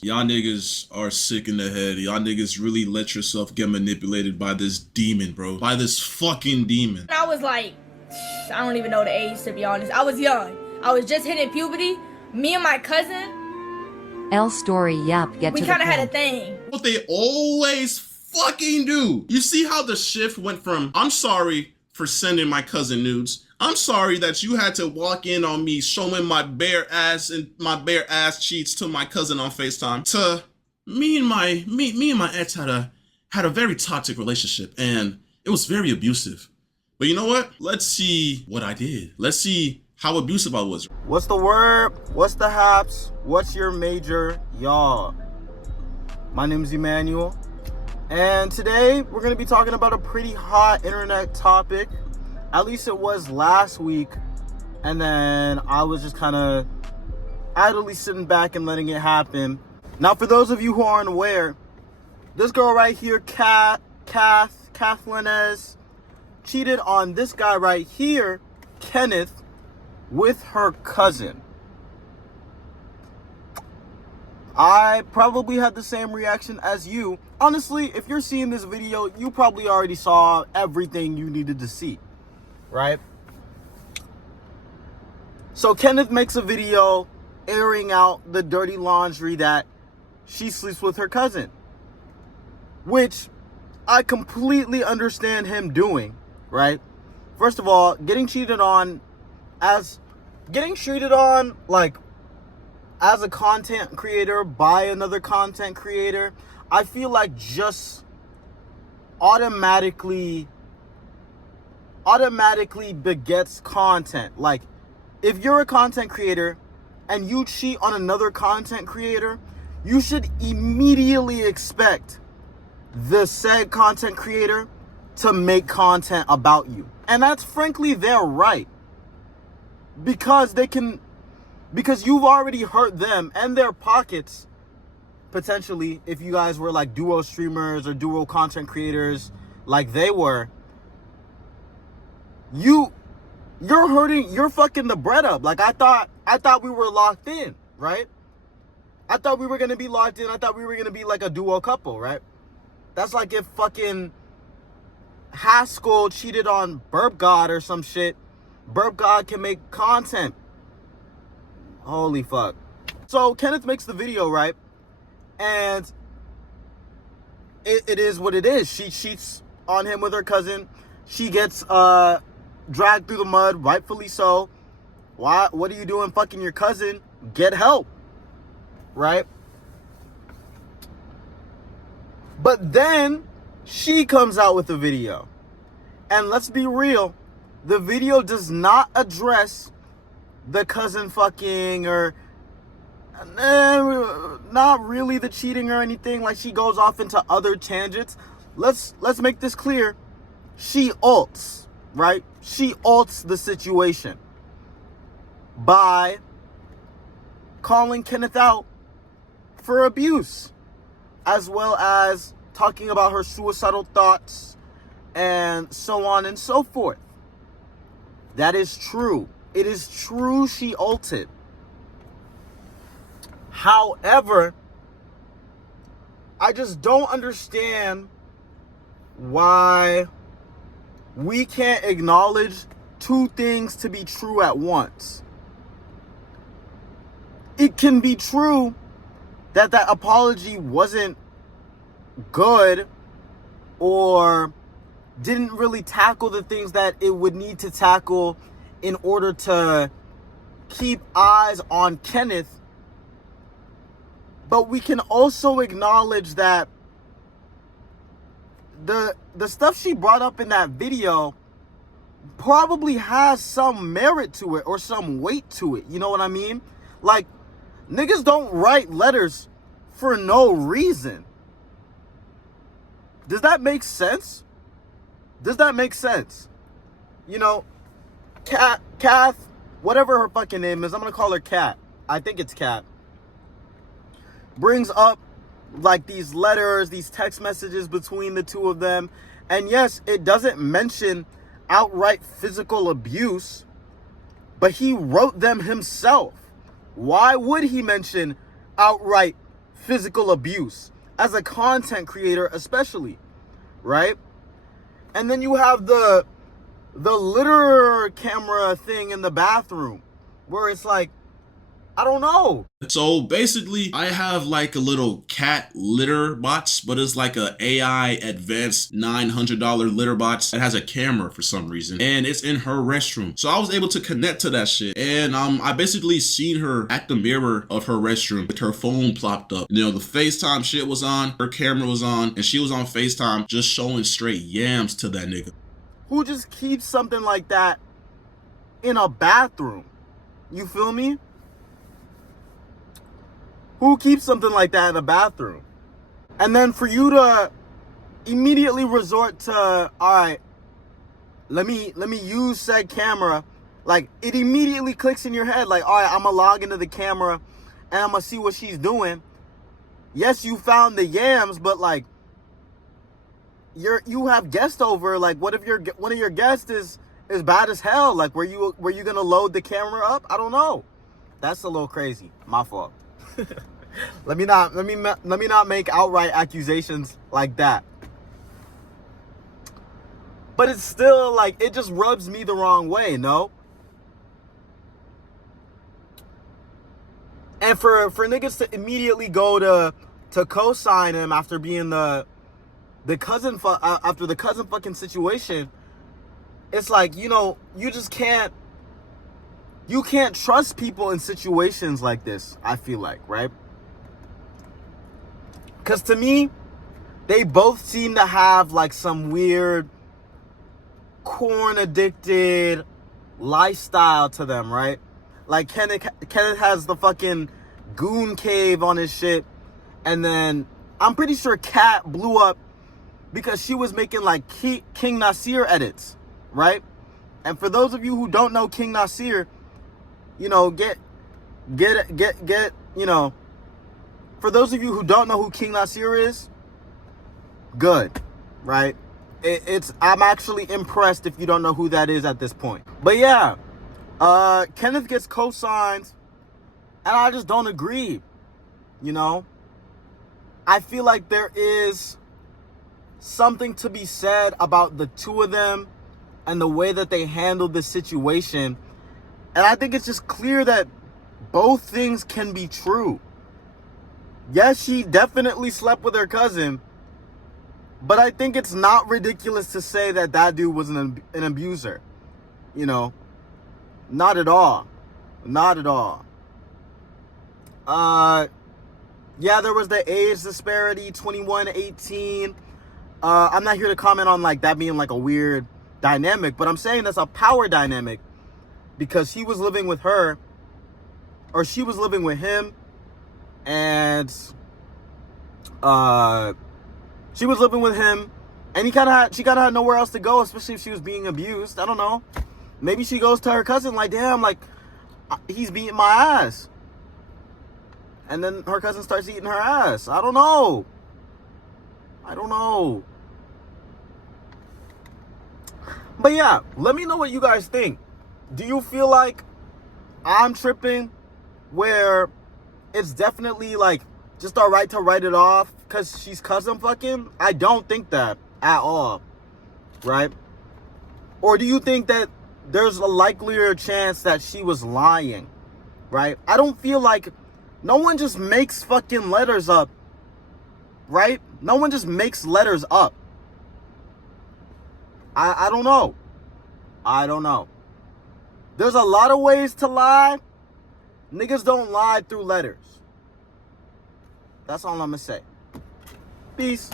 niggas, y'all niggas are sick in the head. Y'all niggas really let yourself get manipulated by this demon, bro. By this fucking demon. I was like, I don't even know the age, to be honest. I was young. I was just hitting puberty. Me and my cousin, L story yap get we to kind the of had a point. thing. What they always fucking do. You see how the shift went from, I'm sorry for sending my cousin nudes. I'm sorry that you had to walk in on me showing my bare ass and my bare ass cheeks to my cousin on FaceTime, to me and my ex had a very toxic relationship, and it was very abusive. But you know what? Let's see what I did. Let's see how abusive I was. What's the word? What's the haps? What's your major, y'all? My name is Emmanuel, and today we're going to be talking about a pretty hot internet topic. At least it was last week, and then I was just kind of idly sitting back and letting it happen. Now, for those of you who aren't aware, this girl right here, Kathleen, cheated on this guy right here, Kenneth, with her cousin. I probably had the same reaction as you. Honestly, if you're seeing this video, you probably already saw everything you needed to see, right? So Kenneth makes a video airing out the dirty laundry that she sleeps with her cousin, which I completely understand him doing, right? First of all, getting treated on like as a content creator by another content creator, I feel like just automatically begets content. Like, if you're a content creator and you cheat on another content creator, you should immediately expect the said content creator to make content about you. And that's frankly their right. Because you've already hurt them and their pockets, potentially, if you guys were like duo streamers or duo content creators like they were. You're fucking the bread up. Like, I thought we were locked in, right? I thought we were gonna be locked in. I thought we were gonna be like a duo couple, right? That's like if fucking Haskell cheated on Burp God or some shit. Burp God can make content. Holy fuck. So Kenneth makes the video, right? And it is what it is. She cheats on him with her cousin. She gets dragged through the mud, rightfully so. What are you doing fucking your cousin? Get help. Right? But then she comes out with a video. And let's be real, the video does not address the cousin fucking or not really the cheating or anything. Like, she goes off into other tangents. Let's make this clear. She ults, right? She ults the situation by calling Kenneth out for abuse, as well as talking about her suicidal thoughts and so on and so forth. That is true. It is true she ulted. However, I just don't understand why we can't acknowledge two things to be true at once. It can be true that that apology wasn't good or didn't really tackle the things that it would need to tackle in order to keep eyes on Kenneth. But we can also acknowledge that the stuff she brought up in that video probably has some merit to it or some weight to it. You know what I mean? Like, niggas don't write letters for no reason. Does that make sense? Does that make sense? You know, Kath, whatever her fucking name is, I'm gonna call her Kat. I think it's Kat. Brings up like these letters, these text messages between the two of them. And yes, it doesn't mention outright physical abuse, but he wrote them himself. Why would he mention outright physical abuse as a content creator, especially, right? And then you have the litter camera thing in the bathroom where it's like, I don't know. So basically, I have like a little cat litter box, but it's like a AI advanced $900 litter box. It has a camera for some reason, and it's in her restroom. So I was able to connect to that shit, and I basically seen her at the mirror of her restroom with her phone plopped up. You know, the FaceTime shit was on, her camera was on, and she was on FaceTime just showing straight yams to that nigga. Who just keeps something like that in a bathroom? You feel me? Who keeps something like that in a bathroom? And then for you to immediately resort to, all right, let me use said camera. Like, it immediately clicks in your head, like, all right, I'm gonna log into the camera and I'm gonna see what she's doing. Yes, you found the yams, but like, you have guests over. Like, what if one of your guests is bad as hell? Like, were you gonna load the camera up? I don't know. That's a little crazy. My fault. Let me not make outright accusations like that. But it's still like, it just rubs me the wrong way, no? And for niggas to immediately go to co-sign him after being the cousin after the cousin fucking situation, it's like, you know, you can't trust people in situations like this, I feel like, right? Because to me, they both seem to have like some weird corn addicted lifestyle to them, right? Like Kenneth has the fucking goon cave on his shit, and then I'm pretty sure Kat blew up because she was making like King Nasir edits, right? And for those of you who don't know King Nasir, you know, get, you know, for those of you who don't know who King Nasir is, good, right? I'm actually impressed if you don't know who that is at this point. But yeah, Kenneth gets co-signed, and I just don't agree, you know? I feel like there is something to be said about the two of them and the way that they handled the situation. And I think it's just clear that both things can be true. Yes, she definitely slept with her cousin, but I think it's not ridiculous to say that that dude was an abuser. You know, not at all. Not at all. Yeah, there was the age disparity, 21, 18. I'm not here to comment on like that being like a weird dynamic, but I'm saying that's a power dynamic because he was living with her, or she was living with him, and she was living with him, and she kind of had nowhere else to go, especially if she was being abused. I don't know. Maybe she goes to her cousin like, damn, like, he's beating my ass. And then her cousin starts eating her ass. I don't know. But yeah, let me know what you guys think. Do you feel like I'm tripping where it's definitely like just all right to write it off because she's cousin fucking? I don't think that at all, right? Or do you think that there's a likelier chance that she was lying, right? I don't feel like no one just makes fucking letters up, right? No one just makes letters up. I don't know. I don't know. There's a lot of ways to lie. Niggas don't lie through letters. That's all I'm gonna say. Peace.